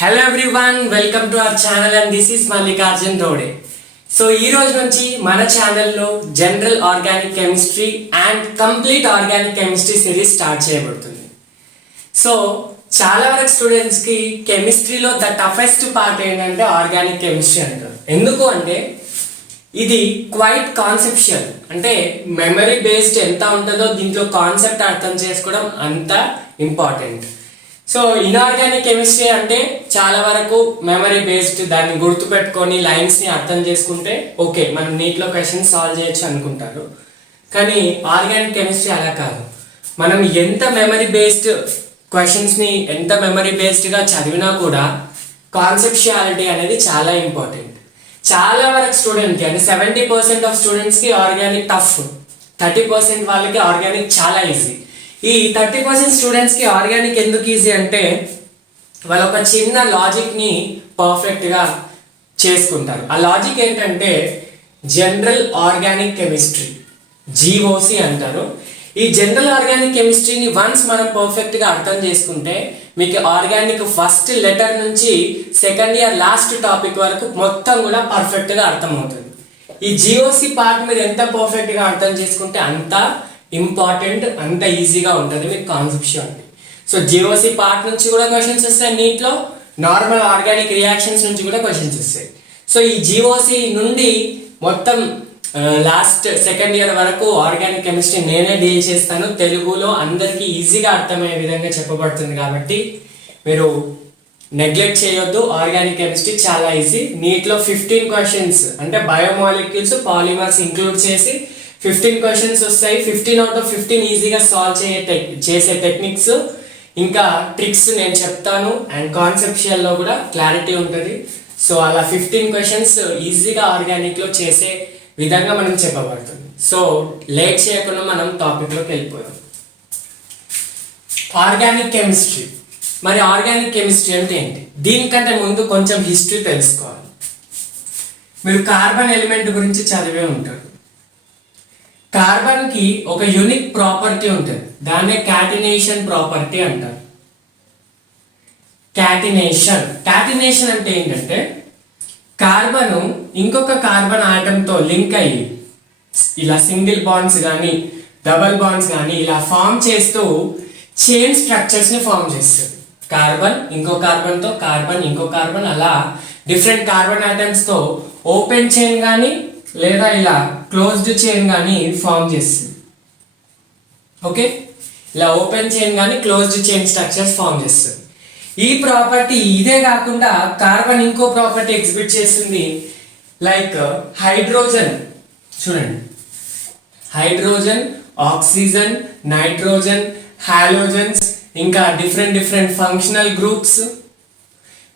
Hello everyone, welcome to our channel and this is Mallikarjun Dode. So ఈ రోజు నుంచి మన ఛానల్లో general organic chemistry and complete organic chemistry series start చేయబడుతుంది. So చాలా వరకు స్టూడెంట్స్కి కెమిస్ట్రీలో ద టఫెస్ట్ పార్ట్ ఏంటంటే ఆర్గానిక్ కెమిస్ట్రీ అంటారు. ఎందుకు అంటే ఇది క్వైట్ కాన్సెప్షువల్, అంటే మెమరీ బేస్డ్ ఎంత ఉంటుందో దీంట్లో కాన్సెప్ట్ అర్థం చేసుకోవడం అంత ఇంపార్టెంట్. సో ఇన్ఆర్గానిక్ కెమిస్ట్రీ అంటే చాలా వరకు మెమరీ బేస్డ్, దాన్ని గుర్తుపెట్టుకొని లైన్స్ని అర్థం చేసుకుంటే ఓకే మనం నీట్లో క్వశ్చన్స్ సాల్వ్ చేయొచ్చు అనుకుంటారు. కానీ ఆర్గానిక్ కెమిస్ట్రీ అలా కాదు. మనం ఎంత మెమరీ బేస్డ్ క్వశ్చన్స్ని ఎంత మెమరీ బేస్డ్గా చదివినా కూడా కాన్సెప్షువాలిటీ అనేది చాలా ఇంపార్టెంట్. చాలా వరకు స్టూడెంట్కి అంటే 70% ఆఫ్ స్టూడెంట్స్కి ఆర్గానిక్ టఫ్, 30% వాళ్ళకి ఆర్గానిక్ చాలా ఈజీ. ఈ 30% స్టూడెంట్స్కి ఆర్గానిక్ ఎందుకు ఈజీ అంటే వాళ్ళు ఒక చిన్న లాజిక్ని పర్ఫెక్ట్గా చేసుకుంటారు. ఆ లాజిక్ ఏంటంటే జనరల్ ఆర్గానిక్ కెమిస్ట్రీ, జీఓసి అంటారు. ఈ జనరల్ ఆర్గానిక్ కెమిస్ట్రీని వన్స్ మనం పర్ఫెక్ట్గా అర్థం చేసుకుంటే మీకు ఆర్గానిక్ ఫస్ట్ లెటర్ నుంచి సెకండ్ ఇయర్ లాస్ట్ టాపిక్ వరకు మొత్తం కూడా పర్ఫెక్ట్గా అర్థమవుతుంది. ఈ జీఓసి పార్ట్ మీరు ఎంత పర్ఫెక్ట్గా అర్థం చేసుకుంటే అంత ఇంపార్టెంట్, అంత ఈజీగా ఉంటుంది మీకు కాన్సెప్షువాలిటీ. సో జిఓసి పార్ట్ నుంచి కూడా క్వశ్చన్స్ వస్తాయి, నీట్లో నార్మల్ ఆర్గానిక్ రియాక్షన్స్ నుంచి కూడా క్వశ్చన్స్ వస్తాయి. సో ఈ జిఓసి నుండి మొత్తం లాస్ట్ సెకండ్ ఇయర్ వరకు ఆర్గానిక్ కెమిస్ట్రీ నేనే డీల్ చేస్తాను. తెలుగులో అందరికీ ఈజీగా అర్థమయ్యే విధంగా చెప్పబడుతుంది కాబట్టి మీరు నెగ్లెక్ట్ చేయొద్దు. ఆర్గానిక్ కెమిస్ట్రీ చాలా ఈజీ. నీట్లో 15 క్వశ్చన్స్ అంటే బయోమాలిక్యూల్స్, పాలిమర్స్ ఇంక్లూడ్ చేసి 15 క్వశ్చన్స్ వస్తాయి. 15 అవుట్ ఆఫ్ 15 ఈజీగా సాల్వ్ చేసే టెక్నిక్స్ ఇంకా ట్రిక్స్ నేను చెప్తాను. అండ్ కాన్సెప్షువల్లో కూడా క్లారిటీ ఉంటుంది. సో అలా 15 క్వశ్చన్స్ ఈజీగా ఆర్గానిక్లో చేసే విధంగా మనం చెప్పబడుతుంది. సో లేట్ చేయకుండా మనం టాపిక్లోకి వెళ్ళిపోయాం. Organic chemistry. మరి ఆర్గానిక్ కెమిస్ట్రీ అంటే ఏంటి? దీనికంటే ముందు కొంచెం హిస్టరీ తెలుసుకోవాలి. మీరు కార్బన్ ఎలిమెంట్ గురించి చదివే ఉంటారు. కార్బన్కి ఒక యూనిక్ ప్రాపర్టీ ఉంటుంది, దాన్నే క్యాటినేషన్ ప్రాపర్టీ అంటారు. క్యాటినేషన్ అంటే ఏంటంటే కార్బన్ ఇంకొక కార్బన్ ఆటంతో లింక్ అయ్యి ఇలా సింగిల్ బాండ్స్ కానీ డబల్ బాండ్స్ కానీ ఇలా ఫామ్ చేస్తూ చైన్ స్ట్రక్చర్స్ని ఫామ్ చేస్తుంది. కార్బన్ ఇంకో కార్బన్తో, కార్బన్ ఇంకో కార్బన్, అలా డిఫరెంట్ కార్బన్ ఆటమ్స్తో ఓపెన్ చైన్ కానీ లేదా ఇలా క్లోజ్డ్ చైన్ కానీ ఫామ్ చేస్తుంది. ఓకే, ఇలా ఓపెన్ చైన్ కానీ క్లోజ్డ్ చైన్ స్ట్రక్చర్స్ ఫామ్ చేస్తుంది. ఈ ప్రాపర్టీ ఇదే కాకుండా కార్బన్ ఇంకో ప్రాపర్టీ ఎగ్జిబిట్ చేస్తుంది, లైక్ హైడ్రోజన్. చూడండి, హైడ్రోజన్, ఆక్సిజన్, నైట్రోజన్, హాలోజన్స్, ఇంకా డిఫరెంట్ ఫంక్షనల్ గ్రూప్స్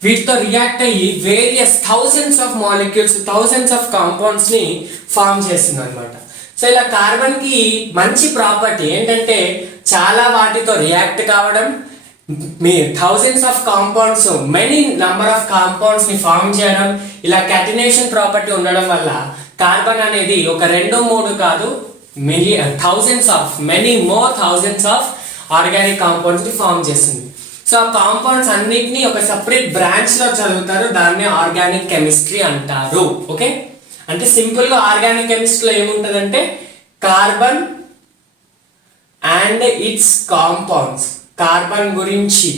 వీటితో రియాక్ట్ అయ్యి various thousands of molecules, thousands of compounds ని ఫామ్ చేస్తుంది అనమాట. సో ఇలా కార్బన్ కి మంచి ప్రాపర్టీ ఏంటంటే చాలా వాటితో రియాక్ట్ కావడం, మీ thousands of compounds, many number of compounds ని ఫామ్ చేయడం. ఇలా క్యాటినేషన్ ప్రాపర్టీ ఉండడం వల్ల కార్బన్ అనేది ఒక 2-3 కాదు, many more thousands of organic compounds ని ఫామ్ చేస్తుంది. సో ఆ కాంపౌండ్స్ అన్నిటినీ ఒక సపరేట్ బ్రాంచ్ లో చదువుతారు, దాన్ని ఆర్గానిక్ కెమిస్ట్రీ అంటారు. ఓకే, అంటే సింపుల్ గా ఆర్గానిక్ కెమిస్ట్రీలో ఏముంటదంటే carbon and its compounds. Carbon గురించి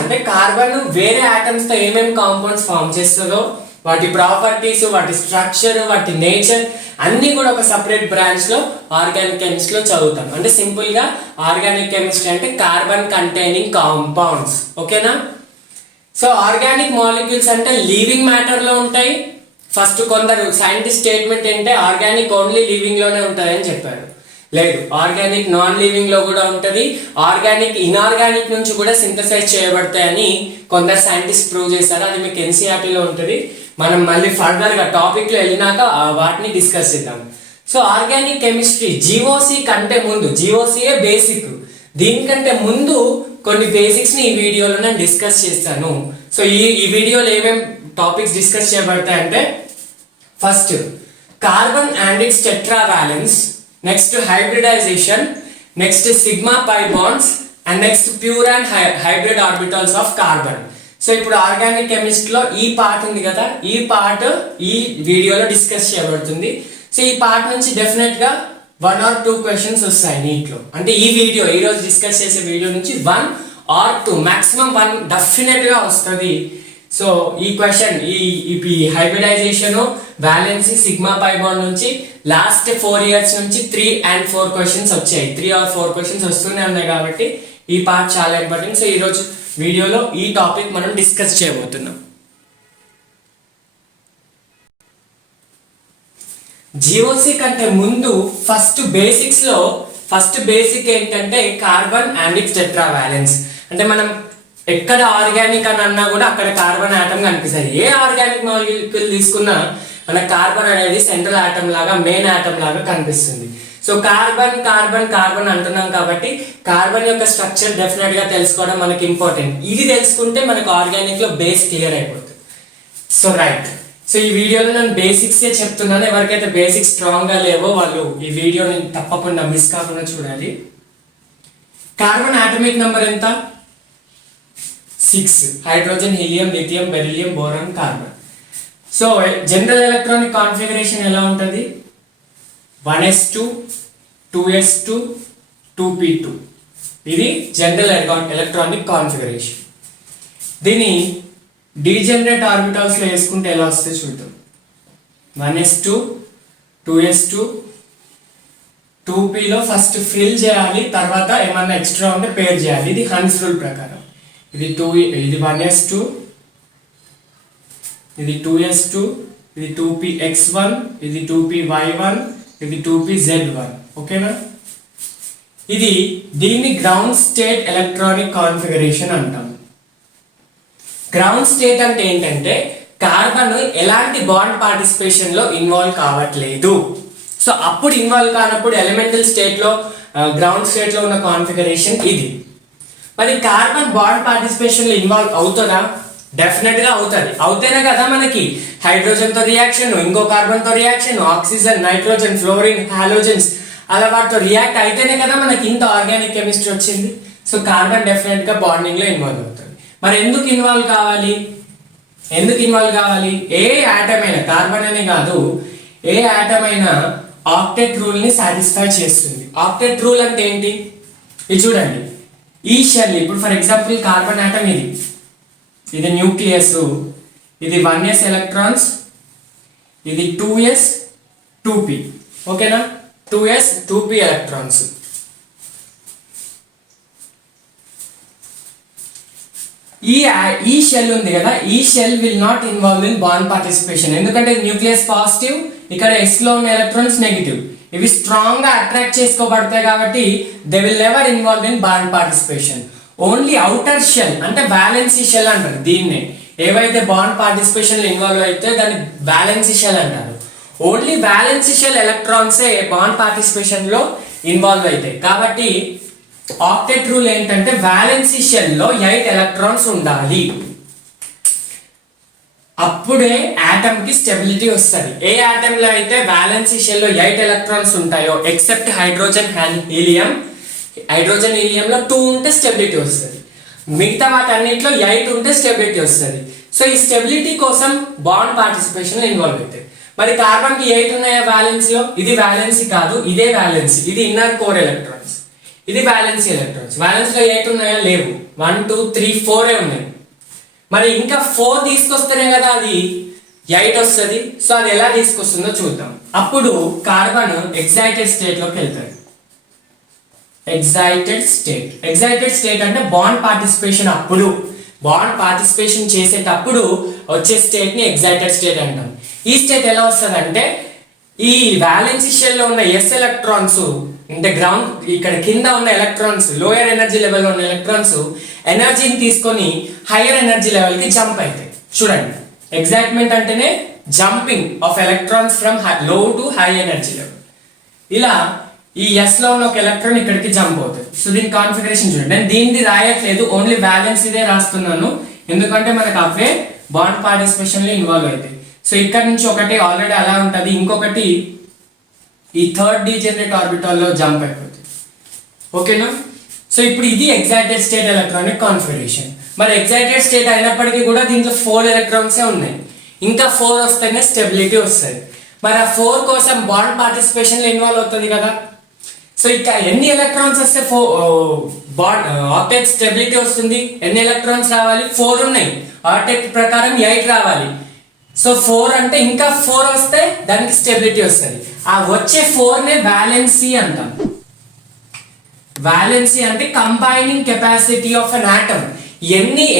అంటే కార్బన్ వేరే ఆటమ్స్ తో ఏమేమి కాంపౌండ్స్ ఫామ్ చేస్తుందో వాటి ప్రాపర్టీస్, వాటి స్ట్రక్చర్, వాటి నేచర్ అన్నీ కూడా ఒక సపరేట్ బ్రాంచ్ లో ఆర్గానిక్ కెమిస్ట్రీలో చదువుతాం. అంటే సింపుల్ గా ఆర్గానిక్ కెమిస్ట్రీ అంటే కార్బన్ కంటైనింగ్ కాంపౌండ్స్. ఓకేనా? సో ఆర్గానిక్ మాలిక్యూల్స్ అంటే లివింగ్ మ్యాటర్ లో ఉంటాయి. ఫస్ట్ కొందరు సైంటిస్ట్ స్టేట్మెంట్ ఏంటంటే ఆర్గానిక్ ఓన్లీ లివింగ్ లోనే ఉంటుంది అని చెప్పారు. లేదు, ఆర్గానిక్ నాన్ లివింగ్ లో కూడా ఉంటుంది. ఆర్గానిక్ ఇన్ఆర్గానిక్ నుంచి కూడా సింథసైజ్ చేయబడతాయని కొందరు సైంటిస్ట్ ప్రూవ్ చేశారు. అది మీకు ఎన్సీఆర్టీలో ఉంటుంది. మనం మళ్ళీ ఫర్దర్ గా టాపిక్ లో వెళ్ళినాక వాటిని డిస్కస్ చేద్దాం. సో ఆర్గానిక్ కెమిస్ట్రీ జిఓసి కంటే ముందు, జిఓసియే బేసిక్, దీనికంటే ముందు కొన్ని బేసిక్స్ ని ఈ వీడియోలో నేను డిస్కస్ చేస్తాను. సో ఈ వీడియోలో ఏమేమి టాపిక్స్ డిస్కస్ చేయబడతాయంటే first carbon and its tetra valence, next hybridization, next sigma pi bonds, and next pure and hybrid orbitals of carbon. So ఇప్పుడు ఆర్గానిక్ కెమిస్ట్రీలో ఈ పార్ట్ ఉంది కదా, ఈ పార్ట్ ఈ వీడియోలో డిస్కస్ చేయబడుతుంది. సో ఈ పార్ట్ నుంచి డెఫినెట్గా 1 or 2 క్వశ్చన్స్ వస్తాయి నీట్లో. అంటే ఈ రోజు డిస్కస్ చేసే వీడియో నుంచి 1 or 2 మాక్సిమం 1 డెఫినెట్గా వస్తుంది. సో ఈ క్వశ్చన్ ఈ hybridization, valency, sigma pi bond నుంచి లాస్ట్ 4 years నుంచి 3 and 4 క్వశ్చన్స్ వచ్చాయి. 3 or 4 క్వశ్చన్స్ వస్తూనే ఉన్నాయి కాబట్టి ఈ పార్ట్ చాలా ఇంపార్టెంట్. సో ఈరోజు వీడియోలో ఈ టాపిక్ మనం డిస్కస్ చేయబోతున్నాం. జిఓసి కంటే ముందు ఫస్ట్ బేసిక్ ఏంటంటే carbon and its tetra valence. అంటే మనం ఎక్కడ ఆర్గానిక్ అని అన్నా కూడా అక్కడ కార్బన్ ఆటమ్ కనిపిస్తుంది. ఏ ఆర్గానిక్ మాలిక్యూల్ తీసుకున్నా మన కార్బన్ అనేది సెంట్రల్ ఆటమ్ లాగా, మెయిన్ ఆటమ్ లాగా కనిపిస్తుంది. సో కార్బన్ కార్బన్ కార్బన్ అంటున్నాం కాబట్టి కార్బన్ యొక్క స్ట్రక్చర్ డెఫినెట్ గా తెలుసుకోవడం మనకి ఇంపార్టెంట్. ఇది తెలుసుకుంటే మనకు ఆర్గానిక్ లో బేస్ క్లియర్ అయిపోతుంది. సో రైట్, సో ఈ వీడియోలో నేను బేసిక్సే చెప్తున్నాను. ఎవరికైతే బేసిక్స్ స్ట్రాంగ్ గా లేవో వాళ్ళు ఈ వీడియోని తప్పకుండా మిస్ కాకుండా చూడాలి. కార్బన్ ఆటమిక్ నెంబర్ ఎంత? 6. Hydrogen, helium, lithium, beryllium, boron, carbon. So general electronic configuration ఎలా ఉంటుంది? 1s2 2s2 2p2. ఇది జనరల్ ఎలక్ట్రానిక్ కాన్ఫిగరేషన్. దీని డీజనరేట్ ఆర్బిటాల్స్ లో వేసుకుంటే ఎలా వస్తే చూద్దాం. 1s2 2s2 2p లో ఫస్ట్ ఫిల్ చేయాలి, తర్వాత ఏమన్నా ఎక్స్ట్రా ఉంటే పేర్ చేయాలి. ఇది హన్స్ రూల్ ప్రకారం. ఇది 1s2, ఇది 2s2, ఇది 2px1, ఇది 2py1, ఇది 2pz1. ఓకేనా? దీన్ని గ్రౌండ్ స్టేట్ ఎలక్ట్రానిక్ కాన్ఫిగరేషన్ అంటాం. గ్రౌండ్ స్టేట్ అంటే ఏంటంటే కార్బన్ ఎలాంటి బాండ్ పార్టిసిపేషన్ లో ఇన్వాల్వ్ కావట్లేదు. సో అప్పుడు ఇన్వాల్వ్ కానప్పుడు ఎలిమెంటల్ స్టేట్ లో, గ్రౌండ్ స్టేట్ లో ఉన్న కాన్ఫిగరేషన్ ఇది. మరి కార్బన్ బాండ్ పార్టిసిపేషన్ లో ఇన్వాల్వ్ అవుతుందా? డెఫినెట్ గా అవుతుంది. అవుతేనే కదా మనకి హైడ్రోజన్ తో రియాక్షన్, ఇంకో కార్బన్ తో reaction, oxygen, nitrogen, fluorine, halogens అలా వాటితో రియాక్ట్ అయితేనే కదా మనకి ఇంత ఆర్గానిక్ కెమిస్ట్రీ వచ్చింది. సో కార్బన్ డెఫినెట్ గా బాండింగ్ లో ఇన్వాల్వ్ అవుతుంది. మరి ఎందుకు ఇన్వాల్వ్ కావాలి? ఏ ఆటమ్ అయినా, కార్బన్ అనే కాదు, ఏ ఆటమ్ అయినా ఆక్టెట్ రూల్ ని సాటిస్ఫై చేస్తుంది. ఆక్టెట్ రూల్ అంటే ఏంటి? ఇది చూడండి. ఈ షెల్, ఇప్పుడు ఫర్ ఎగ్జాంపుల్ కార్బన్ ఆటమ్ ఇది న్యూక్లియస్, ఇది 1s ఎలక్ట్రాన్స్, ఇది 2s 2p. ఓకేనా? 2s 2p electrons. ఈ షెల్ ఉంది కదా, ఈ shell will not involve in bond participation. ఎందుకంటే న్యూక్లియస్ పాజిటివ్, ఇక్కడ s లో ఉన్న ఎలక్ట్రాన్స్ నెగిటివ్. ఇవి స్ట్రాంగ్ గా అట్రాక్ట్ చేసుకోబడతాయి కాబట్టి they will never involve in bond participation. Only outer shell అంటే వ్యాలెన్సీ షెల్ అంటారు దీన్నే. ఏవైతే బాండ్ పార్టిసిపేషన్ లో ఇన్వాల్వ్ అయితే దాన్ని వ్యాలెన్సీ షెల్ అంటారు. ఓన్లీ వ్యాలెన్సీ షెల్ ఎలక్ట్రాన్సే బాండ్ పార్టిసిపేషన్ లో ఇన్వాల్వ్ అవుతాయి. కాబట్టి ఆక్టెట్ రూల్ ఏంటంటే వ్యాలెన్సీ షెల్ లో 8 ఎలక్ట్రాన్స్ ఉండాలి. అప్పుడే ఆటమ్ కి స్టెబిలిటీ వస్తుంది. ఏ ఆటమ్ లో అయితే వ్యాలెన్సీ షెల్ లో 8 ఎలక్ట్రాన్స్ ఉంటాయో, ఎక్సెప్ట్ హైడ్రోజన్, హీలియం లో 2 ఉంటే స్టెబిలిటీ వస్తుంది. మిగతా వాటన్నిటిలో 8 ఉంటే స్టెబిలిటీ వస్తుంది. సో ఈ స్టెబిలిటీ కోసం బాండ్ పార్టిసిపేషన్ లో ఇన్వాల్వ్ అవుతాయి. మరి కార్బన్ కి 8 ఉన్నాయా వ్యాలెన్సీ లో? ఇది వ్యాలెన్సీ కాదు, ఇదే వ్యాలెన్సీ. ఇది ఇన్నర్ కోర్ ఎలక్ట్రాన్స్, ఇది వ్యాలెన్సీ ఎలక్ట్రాన్స్. వ్యాలెన్స్ లో 8 ఉన్నాయా? లేవు. 1 2 3 4 ఉన్నాయి. మరి ఇంకా 4 తీసుకొస్తేనే కదా అది 8 వస్తుంది. సో అది ఎలా తీసుకొస్తుందో చూద్దాం. అప్పుడు కార్బన్ ఎక్సైటెడ్ స్టేట్ లోకి వెళ్తాడు. ఎక్సైటెడ్ స్టేట్ అంటే బాండ్ పార్టిసిపేషన్, అప్పుడు బాండ్ పార్టిసిపేషన్ చేసేటప్పుడు వచ్చే స్టేట్ ని ఎక్సైటెడ్ స్టేట్ అంటాం. ఈ స్టేట్ ఎలా వస్తుంది అంటే ఈ వ్యాలెన్సీ షెల్ లో ఉన్న s ఎలక్ట్రాన్స్ అంటే గ్రౌండ్ ఇక్కడ కింద ఉన్న ఎలక్ట్రాన్స్, లోయర్ ఎనర్జీ లెవెల్ లో ఉన్న ఎలక్ట్రాన్స్ ఎనర్జీని తీసుకొని హైయర్ ఎనర్జీ లెవెల్ కి జంప్ అవుతాయి. చూడండి, ఎగ్జైట్మెంట్ అంటేనే జంపింగ్ ఆఫ్ ఎలక్ట్రాన్స్ ఫ్రమ్ లో టు హై ఎనర్జీ లెవెల్. ఇలా ఈ s లో ఉన్న ఒక ఎలక్ట్రాన్ ఇక్కడికి జంప్ అవుతుంది. సో దీని కాన్ఫిగరేషన్ చూడండి. నేను దీనిది రాయట్లేదు, ఓన్లీ వ్యాలెన్స్ ఇదే రాస్తున్నాను. ఎందుకంటే మనకు అవే బాండ్ పార్టిసిపేషన్ లో ఇన్వాల్వ్ అవుతాయి. సో ఇక్కడ నుంచి ఒకటి ఆల్రెడీ అలా ఉంటుంది, ఇంకొకటి ఈ థర్డ్ డీజనరేట్ ఆర్బిటాల్ లో జంప్ అయిపోతుంది. ఓకేనా? సో ఇప్పుడు ఇది ఎగ్జైటెడ్ స్టేట్ ఎలక్ట్రానిక్ కాన్ఫిగరేషన్. మరి ఎగ్జైటెడ్ స్టేట్ అయినప్పటికీ కూడా దీంట్లో 4 ఎలక్ట్రాన్సే ఉన్నాయి. ఇంకా 4 వస్తేనే స్టెబిలిటీ వస్తుంది. మరి ఆ 4 కోసం బాండ్ పార్టిసిపేషన్లో ఇన్వాల్వ్ అవుతుంది కదా. సో ఇక ఎన్ని ఎలక్ట్రాన్స్ వస్తే బాండ్ ఆక్టెట్ స్టెబిలిటీ వస్తుంది? ఎన్ని ఎలక్ట్రాన్స్ రావాలి? 4 ఉన్నాయి. ఆక్టెట్ ప్రకారం 8 రావాలి. సో 4 అంటే ఇంకా 4 వస్తే దానికి స్టెబిలిటీ వస్తుంది. ఆ వచ్చే 4నే వ్యాలెన్సీ అంటాం. వ్యాలెన్సీ అంటే combining capacity of an atom.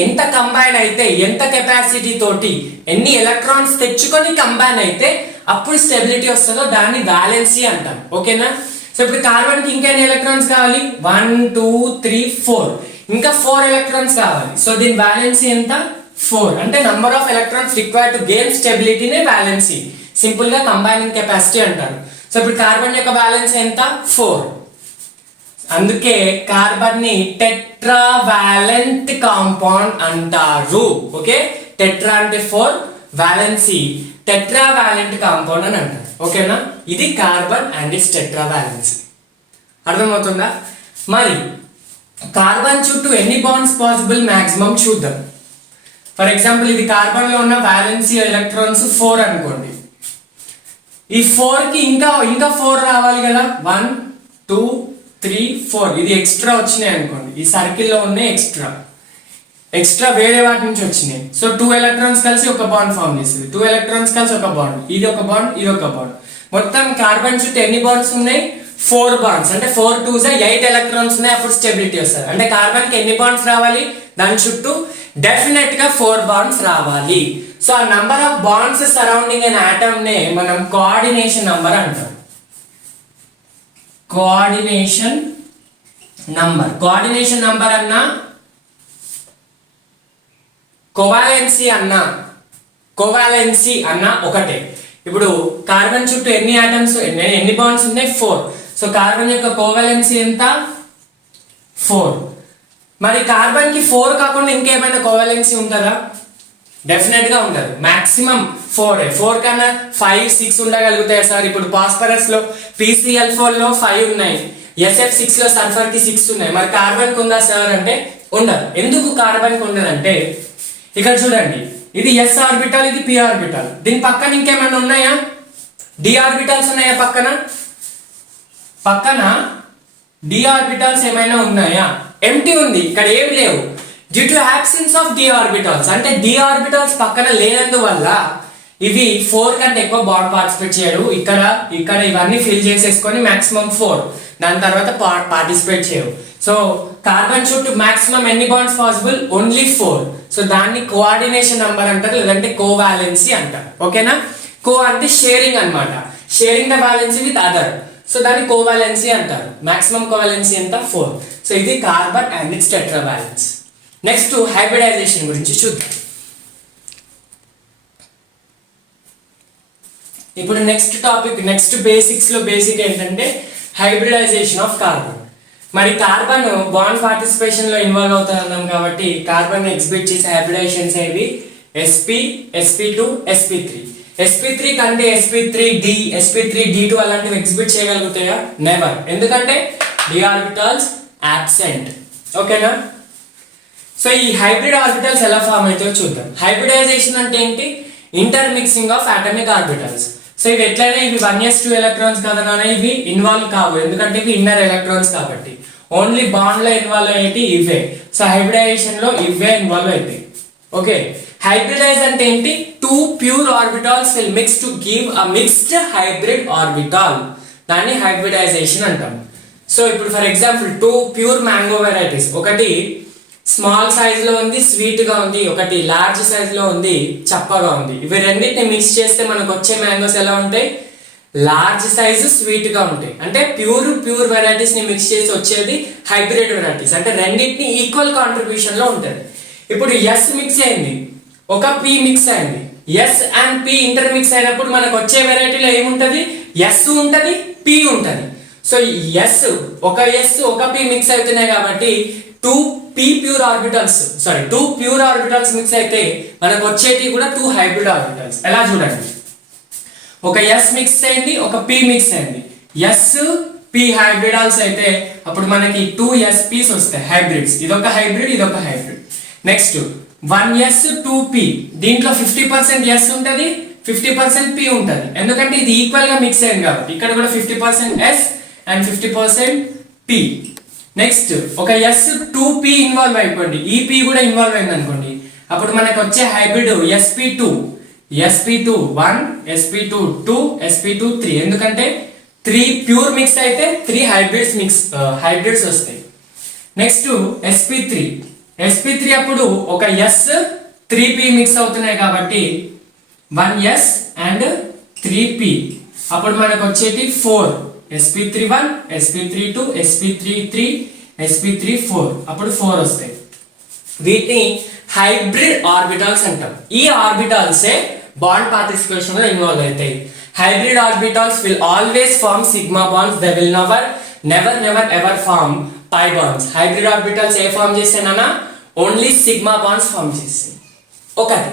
ఎంత కంబైన్ అయితే, ఎంత కెపాసిటీ తోటి ఎన్ని ఎలక్ట్రాన్స్ తెచ్చుకొని కంబైన్ అయితే అప్పుడు స్టెబిలిటీ వస్తుందో దాన్ని వ్యాలెన్సీ అంటాం. ఓకేనా. సో ఇప్పుడు కార్బన్కి ఇంకా ఎన్ని ఎలక్ట్రాన్స్ కావాలి? 1 2 3 4. ఇంకా 4 ఎలక్ట్రాన్స్ కావాలి. సో దీని వ్యాలెన్సీ ఎంత? 4. అంటే number of electrons required to gain స్టెబిలిటీనే వ్యాలెన్సీ. సింపుల్ గా కంబైనింగ్ కెపాసిటీ అంటారు. సో ఇప్పుడు కార్బన్ యొక్క వ్యాలెన్సీ ఎంత? 4. అందుకే కార్బన్ ని టెట్రావాలెంట్ కాంపౌండ్ అంటారు. ఓకే, టెట్రా అంటే 4, వాలెన్సీ టెట్రావాలెంట్ కాంపౌండ్ అని అంటారు. ఓకేనా. ఇది కార్బన్ అండ్ ఇట్స్ టెట్రావాలెన్సీ. అర్థమవుతుందా? మరి కార్బన్ చుట్టూ ఎన్ని బాండ్స్ పాసిబుల్ మాక్సిమం చూద్దాం. ఫర్ ఎగ్జాంపుల్ ఇది కార్బన్ లో ఉన్న వాలెన్సీ ఎలక్ట్రాన్స్ 4 అనుకోండి. ఈ 4 కి ఇంకా 4 రావాలి కదా. 1 2 3 4 ఇది ఎక్స్ట్రా వచ్చినాయి అనుకోండి. ఈ సర్కిల్లో ఉన్నాయి ఎక్స్ట్రా వేరే వాటి నుంచి వచ్చినాయి. సో 2 ఎలక్ట్రాన్స్ కలిసి ఒక బాండ్ ఫామ్ చేస్తుంది. 2 ఎలక్ట్రాన్స్ కలిసి ఒక బాండ్, ఇది ఒక బాండ్, ఇది ఒక బాండ్. మొత్తం కార్బన్ చుట్టూ ఎన్ని బాండ్స్ ఉన్నాయి? 4 బాండ్స్. అంటే 4 2s 8 ఎలక్ట్రాన్స్ ఉన్నాయి. అప్పుడు స్టెబిలిటీ వస్తుంది. అంటే కార్బన్ కి ఎన్ని బాండ్స్ రావాలి? దాని చుట్టూ డెఫినెట్ గా 4 బాండ్స్ రావాలి. సో ఆ number of wands surrounding an atom నే మనం కోఆర్డినేషన్ నంబర్ అంటాం. కోఆర్డినేషన్ నంబర్ అన్నా, కోవాలెన్సీ అన్నా ఒకటే. ఇప్పుడు కార్బన్ చుట్టూ ఎన్ని ఆటమ్స్, ఎన్ని బాండ్స్ ఉన్నాయి? 4. సో కార్బన్ యొక్క కోవాలెన్సీ ఎంత? 4. మరి కార్బన్ కి 4 కాకుండా ఇంకేమైనా కోవాలెన్సీ ఉంటుందా? డెఫినెట్ గా ఉండదు. మాక్సిమం 4 కన్నా 5 6 ఉండగలుగుతాయి సార్. ఇప్పుడు ఫాస్ఫరస్ లో PCl4 లో 5 ఉన్నాయి. SF6 లో సల్ఫర్ కి 6 ఉన్నాయి. మరి కార్బన్ కి ఉందా సార్ అంటే ఉండదు. ఎందుకు కార్బన్ కి ఉండదంటే ఇక్కడ చూడండి, ఇది s ఆర్బిటల్, ఇది p ఆర్బిటల్. దీని పక్కన ఇంకేమైనా ఉన్నాయా? d ఆర్బిటల్స్ ఉన్నాయా? పక్కన d ఆర్బిటల్స్ ఏమైనా ఉన్నాయా? ఎంటీ ఉంది, ఇక్కడ ఏం లేవు. Due to absence of d orbitals, అంటే d ఆర్బిటల్స్ పక్కన లేనందువల్ల ఇవి 4 కంటే ఎక్కువ బాండ్ పార్టిసిపేట్ చేయరు. ఇక్కడ ఇవన్నీ ఫిల్ చేసేసుకొని మాక్సిమం 4, దాని తర్వాత పార్టిసిపేట్ చేయవు. సో కార్బన్ చుట్టూ మాక్సిమం ఎన్ని బాండ్స్ పాసిబుల్? ఓన్లీ 4. సో దాన్ని కోఆర్డినేషన్ నంబర్ అంటారు, లేదంటే కోవాలెన్సీ అంటారు. ఓకేనా. కో అంటే షేరింగ్ అన్నమాట. Sharing the valency with other. So దాన్ని కోవాలెన్సీ అంటారు. మాక్సిమం కోవాలెన్సీ ఎంత? 4. సో ఇది carbon and its tetravalence. Next hybridization గురించి చూద్దాం. ఇప్పుడు నెక్స్ట్ టాపిక్, నెక్స్ట్ బేసిక్స్ లో బేసిక్ ఏంటంటే హైబ్రిడైజేషన్ ఆఫ్ కార్బన్. మరి కార్బన్ బాండ్ పార్టిసిపేషన్ లో ఇన్వాల్వ్ అవుతున్నాం కాబట్టి కార్బన్ ఎగ్జిబిట్ చేసే హైబ్రిడైజేషన్స్ ఏవి? sp sp2 sp3. sp3 కంటే sp3d sp3d2 అలాంటివి ఎగ్జిబిట్ చేయగలుగుతాయా? నెవర్. ఎందుకంటే d ఆర్బిటల్స్ absent. ఓకేనా. సో ఈ హైబ్రిడ్ ఆర్బిటల్స్ ఎలా ఫామ్ అవుతాయో చూద్దాం. హైబ్రిడైజేషన్ అంటే ఏంటి? Intermixing of atomic orbitals. So ఇవి ఎట్లయినా ఇవి 1s2 ఎలక్ట్రాన్స్ కదగానే ఇవి ఇన్వాల్వ్ కావు, ఎందుకంటే ఇవి ఇన్నర్ ఎలక్ట్రాన్స్ కాబట్టి. ఓన్లీ బాండ్ లో ఇన్వాల్వ్ అయ్యేటి ఇవే. సో హైబ్రిడైజేషన్ లో ఇవే ఇన్వాల్వ్ అవుతాయి. ఓకే. హైబ్రిడైజ్ అంటే ఏంటి? 2 pure orbitals will mix to give a mixed hybrid orbital. దాన్ని హైబ్రిడైజేషన్ అంటాం. సో ఇప్పుడు for example 2 pure mango varieties, ఒకటి స్మాల్ సైజ్ లో ఉంది, స్వీట్ గా ఉంది, ఒకటి లార్జ్ సైజ్ లో ఉంది, చప్పగా ఉంది. ఇవి రెండింటిని మిక్స్ చేస్తే మనకు వచ్చే మ్యాంగోస్ ఎలా ఉంటాయి? లార్జ్ సైజ్, స్వీట్ గా ఉంటాయి. అంటే ప్యూర్ వెరైటీస్ ని మిక్స్ చేసి వచ్చేది హైబ్రిడ్ వెరైటీస్. అంటే రెండింటిని ఈక్వల్ కాంట్రిబ్యూషన్ లో ఉంటుంది. ఇప్పుడు ఎస్ మిక్స్ అయింది, ఒక పి మిక్స్ అయింది. S and p intermix అయినప్పుడు మనకు వచ్చే వెరైటీలో ఏముంటది? ఎస్ ఉంటది, పి ఉంటది. సో ఎస్ ఒక పి మిక్స్ అవుతున్నాయి కాబట్టి 2 ప్యూర్ ఆర్బిటల్స్ మిక్స్ అయితే మనకు వచ్చేటి కూడా 2 హైబ్రిడ్ ఆర్బిటల్స్. ఎలా చూడండి, ఒక ఎస్ మిక్స్ అయింది, ఒక పి మిక్స్ అయింది. ఎస్ p హైబ్రిడాల్స్ అయితే అప్పుడు మనకి 2sps వస్తాయి హైబ్రిడ్స్. ఇదొక హైబ్రిడ్, ఇదొక హైబ్రిడ్. నెక్స్ట్ 1s 2p, దీంట్లో 50% s ఉంటుంది, 50% p ఉంటుంది. ఎందుకంటే ఇది ఈక్వల్ గా మిక్స్ అయింది కాబట్టి ఇక్కడ కూడా 50% s అండ్ 50% p. నెక్స్ట్ ఒక s 2p ఇన్వాల్వ్ అయిపోయింది, ఈ p కూడా ఇన్వాల్వ్ అయింది అనుకోండి, అప్పుడు మనకు వచ్చే hybrid sp2, sp2 1, sp2 2, sp2 3. ఎందుకంటే 3 ప్యూర్ మిక్స్ అయితే 3 హైబ్రిడ్స్ వస్తాయి. నెక్స్ట్ sp3 అప్పుడు ఒక s 3p మిక్స్ అవుతున్నాయి కాబట్టి 1s అండ్ 3p, అప్పుడు మనకు వచ్చేటి 4, sp31, sp32, sp33, sp34, అప్పుడు 4 వస్తాయి. వీటిని హైబ్రిడ్ ఆర్బిటాల్స్ అంటాం. ఈ ఆర్బిటాల్సే బాండ్ పార్టిసిపేషన్ లో ఇన్వాల్వ్ అవుతాయి. Hybrid orbitals will always form sigma bonds, they will never ever form pi bonds. Hybrid orbitals ఏ ఫార్మ్ చేస్తానన్నా ఓన్లీ సిగ్మా బాండ్స్ ఫార్మ్ చేస్తాయి. ఒకటి.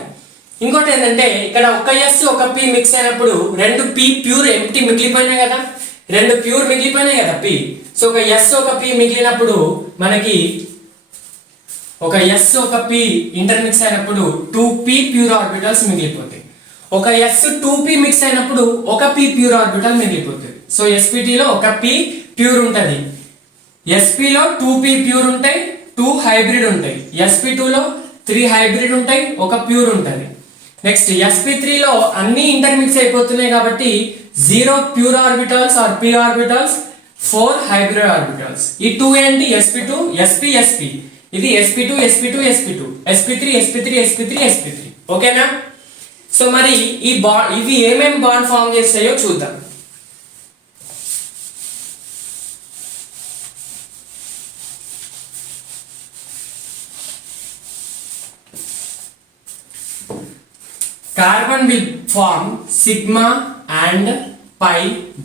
ఇంకోటి ఏంటంటే ఇక్కడ ఒక s ఒక p మిక్స్ అయినప్పుడు 2 p ప్యూర్ ఎంటీ మిగిలిపోయినాయి కదా, 2 ప్యూర్ మిగిలిపోయినాయి కదా p. సో ఒక s ఒక p మిగిలినప్పుడు మనకి ఒక s ఒక p ఇంటర్మిక్స్ అయినప్పుడు 2p ప్యూర్ ఆర్బిటల్స్ మిగిలిపోతాయి. ఒక s 2p మిక్స్ అయినప్పుడు ఒక p ప్యూర్ ఆర్బిటల్ మిగిలిపోతుంది. సో spt లో ఒక p ప్యూర్ ఉంటుంది, sp లో 2p ప్యూర్ ఉంటాయి, 2 హైబ్రిడ్ ఉంటాయి, sp2 లో 3 హైబ్రిడ్ ఉంటాయి, ఒక ప్యూర్ ఉంటుంది. నెక్స్ట్ sp3 లో అన్ని ఇంటర్మిక్స్ అయిపోతున్నాయి కాబట్టి 0 pure orbitals or p orbitals, 4 hybrid orbitals. ఈ 2 ఏంటి sp2 sp sp, ఇది sp2 sp2 sp2, sp3 sp3 sp3 sp3. ఓకేనా? సో మరి ఇవి ఏమేం బాండ్ ఫామ్ చేస్తాయో చూద్దాం. Carbon will form sigma and pi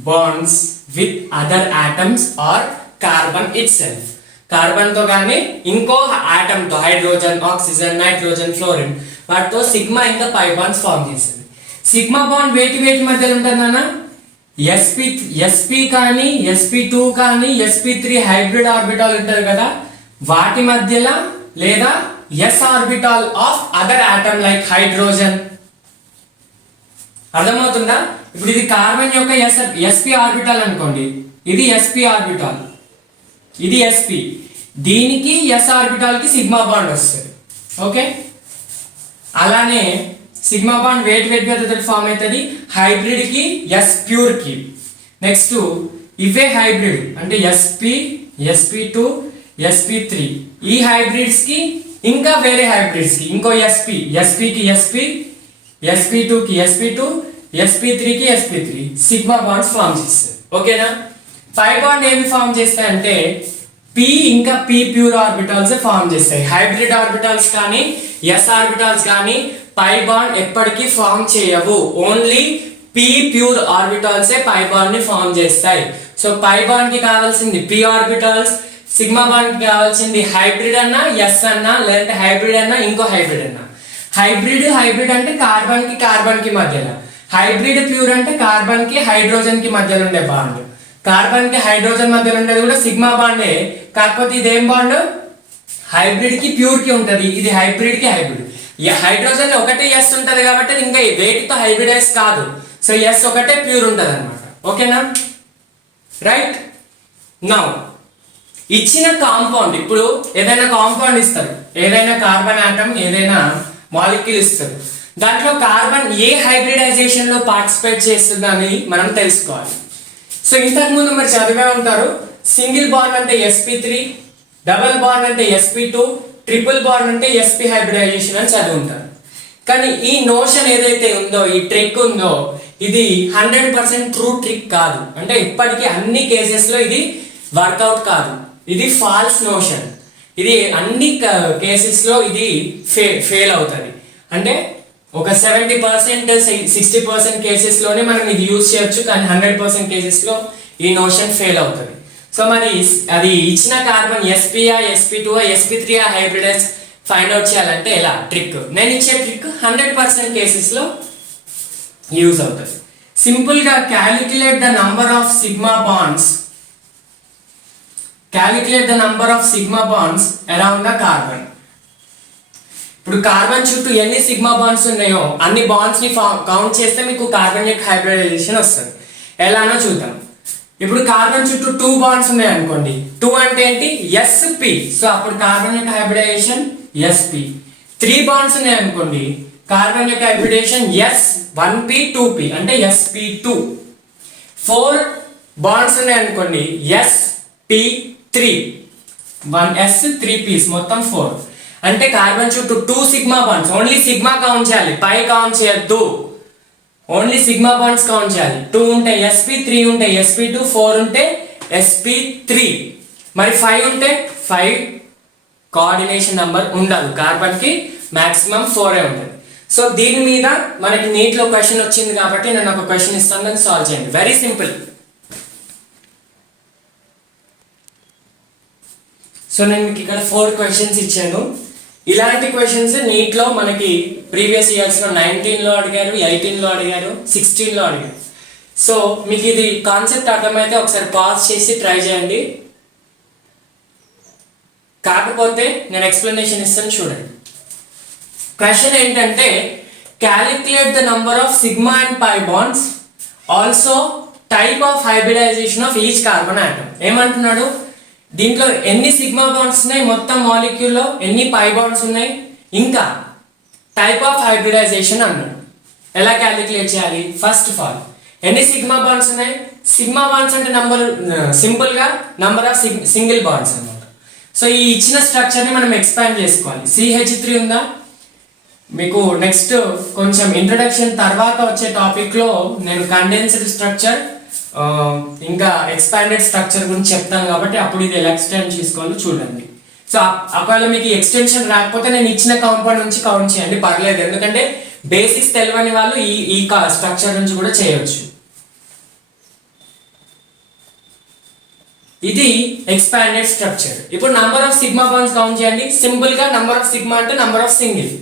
bonds with other atoms or carbon itself. Carbon తో కానీ ఇంకో ఆటమ్ తో, హైడ్రోజన్, ఆక్సిజన్, నైట్రోజన్, ఫ్లోరిన్, వాటితో సిగ్మా ఇంకా పై బాండ్స్ ఫామ్ చేస్తుంది. సిగ్మా బాండ్ వేటి మధ్యలో ఉంటుంది అన్న? sp కానీ sp2 కానీ sp3 హైబ్రిడ్ ఆర్బిటాల్ ఉంటుంది కదా, వాటి మధ్యలో, లేదా s orbital of other atom like hydrogen. అర్థమవుతుందా? ఇప్పుడు ఇది కార్బన్ యొక్క sp ఆర్బిటాల్ అనుకోండి, ఇది sp ఆర్బిటాల్, ఇది sp, దీనికి s ఆర్బిటాల్ కి సిగ్మా బాండ్ వస్తుంది. ఓకే, అలానే సిగ్మా బాండ్ వేటి మధ్య ఫామ్ అవుతుంది? హైబ్రిడ్ కి s ప్యూర్ కి. నెక్స్ట్ ఇవే హైబ్రిడ్ అంటే sp sp2 sp3, ఈ హైబ్రిడ్స్ కి ఇంకా వేరే హైబ్రిడ్స్ కి ఇంకో sp కి sp, sp2 కి sp2, sp3 కి sp3 సిగ్మా బాండ్స్ ఫామ్ చేస్తాయి. ఓకేనా? పై బాండ్ ఏమి ఫామ్ చేస్తాయి అంటే p ఇంకా p ప్యూర్ ఆర్బిటాల్స్ ఫామ్ చేస్తాయి. హైబ్రిడ్ ఆర్బిటాల్స్ కానీ s ఆర్బిటాల్స్ కానీ పై బాండ్ ఎప్పటికీ ఫామ్ చేయవు. Only p pure orbitals pi bond ని ఫామ్ చేస్తాయి. సో పై బాండ్ కి కావాల్సింది p ఆర్బిటాల్స్, సిగ్మా బాండ్ కి కావాల్సింది హైబ్రిడ్ అన్నా s అన్నా, లేదంటే హైబ్రిడ్ అన్నా ఇంకో హైబ్రిడ్ అన్నా. హైబ్రిడ్ అంటే కార్బన్ కి మధ్యలో, హైబ్రిడ్ ప్యూర్ అంటే కార్బన్ కి హైడ్రోజన్ కి మధ్యలో ఉండే బాండ్. కార్బన్ కి హైడ్రోజన్ మధ్యలో ఉండేది కూడా సిగ్మా బాండే, కాకపోతే ఇదేం బాండ్? హైబ్రిడ్ కి ప్యూర్ కి ఉంటది, ఇది హైబ్రిడ్ కి హైబ్రిడ్. హైడ్రోజన్ ఒకటే s ఉంటది కాబట్టి ఇంకా వేటితో హైబ్రిడైజ్ కాదు. సో s ఒకటే ప్యూర్ ఉంటది అనమాట. ఓకేనా? రైట్. నౌ ఇచ్చిన కాంపౌండ్, ఇప్పుడు ఏదైనా కాంపౌండ్ ఇస్తారు, ఏదైనా కార్బన్ ఆటమ్, ఏదైనా మాలిక్యూల్ ఇస్తారు, దాంట్లో కార్బన్ ఏ హైబ్రిడైజేషన్ లో పార్టిసిపేట్ చేస్తుందని మనం తెలుసుకోవాలి. సో ఇంతకు ముందు మీరు చదివే ఉంటారు, సింగిల్ బాండ్ అంటే sp3, డబుల్ బాండ్ అంటే sp2, ట్రిపుల్ బాండ్ అంటే sp హైబ్రిడైజేషన్ అని చదివి ఉంటారు. కానీ ఈ నోషన్ ఏదైతే ఉందో, ఈ ట్రిక్ ఉందో, ఇది 100% ట్రూ ట్రిక్ కాదు. అంటే ఇప్పటికీ అన్ని కేసెస్ లో ఇది వర్కౌట్ కాదు, ఇది ఫాల్స్ నోషన్. ఇది అన్ని కేసెస్ లో ఇది ఫెయిల్ అవుతుంది. అంటే ఒక 70% 60% కేసెస్ లోనే మనం ఇది యూజ్ చేయొచ్చు, కానీ 100% కేసెస్ లో ఈ నోషన్ ఫెయిల్ అవుతుంది. సో మరి అది ఇచ్చిన carbon sp sp2 sp3 hybridize find out చేయాలంటే ఎలా? ట్రిక్, నేను ఇచ్చే ట్రిక్ 100% కేసెస్ లో యూజ్ అవుతుంది. సింపుల్ గా calculate the number of sigma bonds calculate the number of sigma bonds around the carbon. ఇప్పుడు కార్బన్ చుట్టూ ఎన్ని సిగ్మా బాండ్స్ ఉన్నాయో అన్ని బాండ్స్ ని కౌంట్ చేస్తే మీకు కార్బన్ యొక్క హైబ్రిడైజేషన్ వస్తుంది. ఎలానో చూద్దాం. ఇప్పుడు కార్బన్ చుట్టూ 2 బాండ్స్ ఉన్నాయి అనుకోండి. 2 అంటే ఏంటి? sp. సో అప్పుడు కార్బన్ యొక్క హైబ్రిడైజేషన్ sp. 3 బాండ్స్ ఉన్నాయి అనుకోండి, కార్బన్ యొక్క హైబ్రిడేషన్ s1p 2p అంటే sp2. 4 బాండ్స్ ఉన్నాయి అనుకోండి, sp3 1s 3p's మొత్తం 4 అంటే కార్బన్ చుట్టూ 2 sigma bonds. Only sigma count చేయాలి, పై కౌంట్ చేయొద్దు. ఓన్లీ సిగ్మా బాండ్స్ కౌంట్ చేయాలి. 2 ఉంటే sp, 3 ఉంటే sp2, 4 ఉంటే sp3. మరి 5 ఉంటే 5 కోఆర్డినేషన్ నంబర్ ఉండదు. కార్బన్ కి మాక్సిమం 4 ఉంటుంది. సో దీని మీద మనకి నీట్ లో క్వశ్చన్ వచ్చింది కాబట్టి నేను ఒక క్వశ్చన్ ఇస్తాను, దాన్ని సాల్వ్ చేయండి. Very simple. సో నేను మీకు ఇక్కడ 4 క్వశ్చన్స్ ఇచ్చాను. ఇలాంటి క్వశ్చన్స్ నీట్ లో మనకి ప్రీవియస్ ఇయర్స్ లో 19 లో అడిగారు, 18 లో అడిగారు, 16 లో అడిగారు. సో మీకు ఇది కాన్సెప్ట్ అర్థమైతే ఒకసారి పాజ్ చేసి ట్రై చేయండి. కాకపోతే నేను ఎక్స్ప్లెనేషన్ ఇస్తాను చూడండి. క్వశ్చన్ ఏంటంటే calculate the number of sigma and pi bonds, also type of hybridization of each carbon atom. ఏమంటున్నాడు? దీంట్లో ఎన్ని సిగ్మా బాండ్స్ ఉన్నాయి మొత్తం మాలిక్యూల్లో, ఎన్ని పై బాండ్స్ ఉన్నాయి, ఇంకా టైప్ ఆఫ్ హైబ్రిడైజేషన్ అన్నాడు. ఎలా క్యాలిక్యులేట్ చేయాలి? ఫస్ట్ ఆఫ్ ఆల్ ఎన్ని సిగ్మా బాండ్స్ ఉన్నాయి? సిగ్మా బాండ్స్ అంటే నంబర్, సింపుల్ గా నంబర్ ఆఫ్ సింగిల్ బాండ్స్ అన్నమాట. సో ఈ ఇచ్చిన స్ట్రక్చర్ ని మనం ఎక్స్పాండ్ చేసుకోవాలి. CH3 ఉందా? మీకు నెక్స్ట్ కొంచెం ఇంట్రడక్షన్ తర్వాత వచ్చే టాపిక్ లో నేను కండెన్స్డ్ స్ట్రక్చర్ ఇంకా ఎక్స్పాండెడ్ స్ట్రక్చర్ గురించి చెప్తాను కాబట్టి అప్పుడు ఇది ఎలా ఎక్స్టెండ్ చేసుకోవాలో చూడండి. సో ఒకవేళ మీకు ఎక్స్టెన్షన్ రాకపోతే నేను ఇచ్చిన కాంపౌండ్ నుంచి కౌంట్ చేయండి, పర్లేదు. ఎందుకంటే బేసిక్స్ తెలియని వాళ్ళు ఈ స్ట్రక్చర్ నుంచి కూడా చేయొచ్చు. ఇది ఎక్స్పాండెడ్ స్ట్రక్చర్. ఇప్పుడు number of sigma bonds count చేయండి. సింపుల్ గా నంబర్ ఆఫ్ సిగ్మా అంటే నంబర్ ఆఫ్ సింగిల్.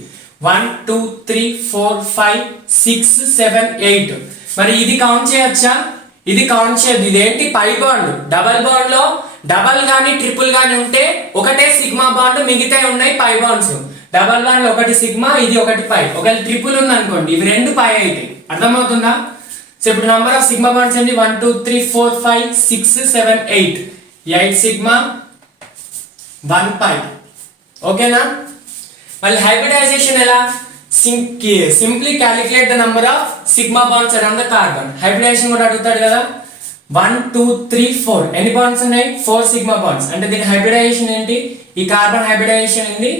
1 2 3 4 5 6 7 8. మరి ఇది కౌంట్ చేయొచ్చా? ఇది కౌంట్ చేయదు. ఇదేంటి? Pi bond. డబల్ బాండ్ లో డబల్ గానీ ట్రిపుల్ గానీ ఉంటే ఒకటే సిగ్మా బాండ్, మిగతా ఉన్నాయి పై బాండ్స్. డబల్ బాండ్ లో ఒకటి సిగ్మా, ఇది ఒకటి పై. ఒకవేళ ట్రిపుల్ ఉంది అనుకోండి, ఇవి 2 పై అయితే. అర్థమవుతుందా? సో ఇప్పుడు నంబర్ ఆఫ్ సిగ్మా బాండ్స్ ఏంటి? 1 2 3 4 5 6 7 8. 8 సిగ్మా 1 పై. ఓకేనా? మళ్ళీ హైబ్రిడైజేషన్ ఎలా? Simply calculate the number of sigma bonds around the carbon. Hybridization కూడా అడుగుతాడు కదా. 1 2 3 4 ఎన్ని బాండ్స్ ఉన్నాయి? 4 సిగ్మా బాండ్స్. అంటే దీని హైబ్రిడైజేషన్ ఏంటి? ఈ కార్బన్ హైబ్రిడైజేషన్ ఏంటి?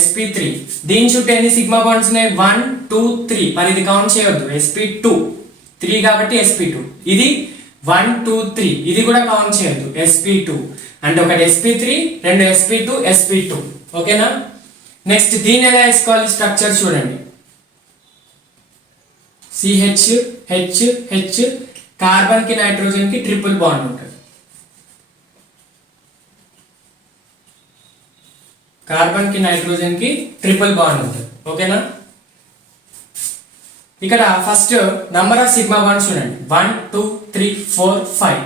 sp3. దీని చుట్టూ ఎన్ని సిగ్మా బాండ్స్ ఉన్నాయి? 1 2 3. మరి ఇది కౌంట్ చేయొద్దు, sp2 3 కాబట్టి sp2. ఇది 1 2 3, ఇది కూడా కౌంట్ చేయొద్దు, sp2. అంటే ఒకటి sp3, రెండు sp2 sp2. ఓకేనా? నెక్స్ట్ దీన్ని ఎలా వేసుకోవాలి? స్ట్రక్చర్ చూడండి. CH H H, కార్బన్ కి నైట్రోజన్ కి ట్రిపుల్ బాండ్ ఉంటుంది. కార్బన్ కి నైట్రోజన్ కి ట్రిపుల్ బాండ్ ఉంటుంది. ఓకేనా? ఇక్కడ first number of sigma bonds చూడండి. 1 2 3 4 5.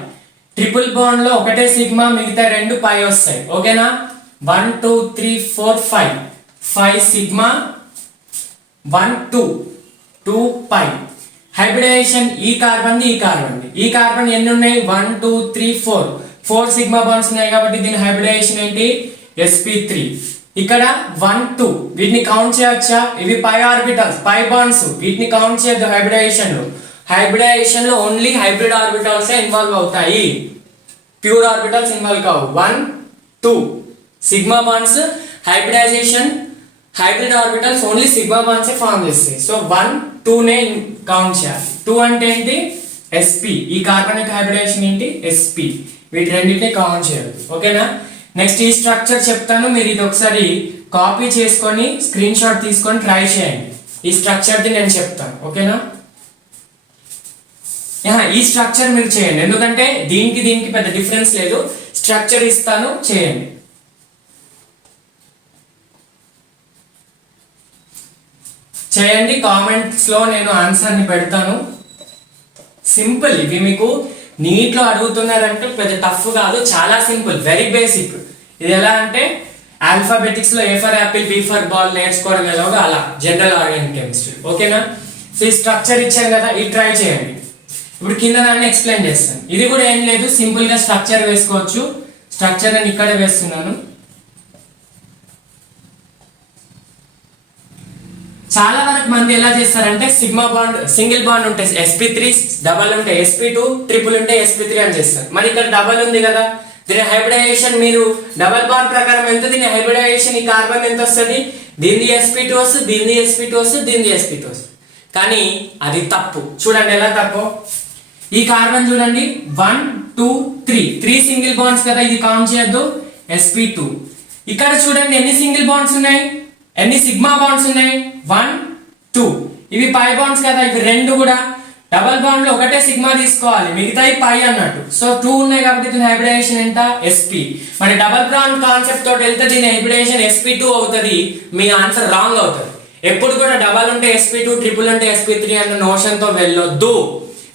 ట్రిపుల్ బాండ్ లో ఒకటే సిగ్మా, మిగతా 2 పై వస్తాయి. ఓకేనా? 1 2 3 4 5. 5 సిగ్మా 1 2 2 పై. హైబ్రిడైజేషన్ ఈ కార్బన్ ది ఈ కార్బన్ ఎన్ని ఉన్నాయి? 1 2 3 4. 4 సిగ్మా బాండ్స్ ఉన్నాయి కాబట్టి దీని హైబ్రిడైజేషన్ ఏంటి? sp3. ఇక్కడ 1 2 వీటిని కౌంట్ చేయొచ్చా? ఇవి పై ఆర్బిటల్స్, పై బాండ్స్. వీటిని కౌంట్ చేయొద్దు హైబ్రిడైజేషన్ లో ఓన్లీ హైబ్రిడ్ ఆర్బిటల్స్ ఇన్వాల్వ్ అవుతాయి, ప్యూర్ ఆర్బిటల్స్ ఇన్వాల్వ్ కావు. 1 2 sigma bonds. Hybridization hybrid orbitals only sigma bonds form చేస్తాయి. సో 1 2 నే కౌంట్ చేయాలి. 2 అంటే ఏంటి? sp. ఈ కార్బన్ యొక్క హైబ్రిడైజేషన్ ఏంటి? sp. వీటి రెండింటిని కౌంట్ చేయదు. ఓకేనా? నెక్స్ట్ ఈ స్ట్రక్చర్ చెప్తాను, మీరు ఇది ఒకసారి కాపీ చేసుకొని స్క్రీన్ షాట్ తీసుకొని ట్రై చేయండి. ఈ స్ట్రక్చర్ ది నేను చెప్తాను. ఓకేనా? ఈ స్ట్రక్చర్ మీరు చేయండి, ఎందుకంటే దీనికి పెద్ద డిఫరెన్స్ లేదు. స్ట్రక్చర్ ఇస్తాను, చేయండి. కామెంట్స్ లో నేను ఆన్సర్ ని పెడతాను. సింపుల్. ఇవి మీకు నీట్లో అడుగుతున్నారంటే పెద్ద టఫ్ కాదు, చాలా సింపుల్, వెరీ బేసిక్. ఇది ఎలా అంటే ఆల్ఫాబెటిక్స్ లో A for apple B for ball నేర్చుకోవడం ఎలాగో అలా జనరల్ ఆర్గానిక్ కెమిస్ట్రీ. ఓకేనా? సో ఈ స్ట్రక్చర్ ఇచ్చాను కదా, ఇది ట్రై చేయండి. ఇప్పుడు కింద దాన్ని ఎక్స్ప్లెయిన్ చేస్తాను. ఇది కూడా ఏం లేదు, సింపుల్ గా స్ట్రక్చర్ వేసుకోవచ్చు. స్ట్రక్చర్ నేను ఇక్కడే వేస్తున్నాను. చాలా వరకు మంది ఎలా చేస్తారంటే సిగ్మా బాండ్, సింగిల్ బాండ్ ఉంటే sp3, డబల్ ఉంటే sp2, ట్రిపుల్ ఉంటే sp3 అని చేస్తారు. మరి ఇక్కడ డబల్ ఉంది కదా, దీని హైబ్రిడైజేషన్ మీరు డబల్ బాండ్ ప్రకారం ఎంత, దీని హైబ్రిడైజేషన్ ఈ కార్బన్ ఎంత వస్తుంది, దీని sp2 వస్తుంది, దీని sp2 వస్తుంది, దీని sp2 వస్తుంది. కానీ అది తప్పు. చూడండి ఎలా తప్పు. ఈ కార్బన్ చూడండి 1 2 3 సింగిల్ బాండ్స్ కదా, ఇది కౌంట్ చేయొద్దు. sp2 ఇక్కడ చూడండి ఎన్ని సింగిల్ బాండ్స్ ఉన్నాయి, ఎన్ని సిగ్మా బాండ్స్ ఉన్నాయి, 1 2. ఇవి పై బాండ్స్ కదా, ఇవి రెండు కూడా డబల్ బాండ్ లో ఒకటే సిగ్మా తీసుకోవాలి, మిగతాయి పై అన్నట్టు. సో 2 ఉన్నాయి కాబట్టి దీని హైబ్రిడైజేషన్ ఎంత, sp. మరి డబల్ బాండ్ కాన్సెప్ట్ తోటి వెళ్తే దీని హైబ్రిడైజేషన్ sp2 అవుతుంది. మీ ఆన్సర్ రాంగ్ అవుతుంది. ఎప్పుడు కూడా డబల్ ఉంటే sp2, ట్రిపుల్ ఉంటే sp3 అన్న నోషన్ తో వెళ్ళొద్దు.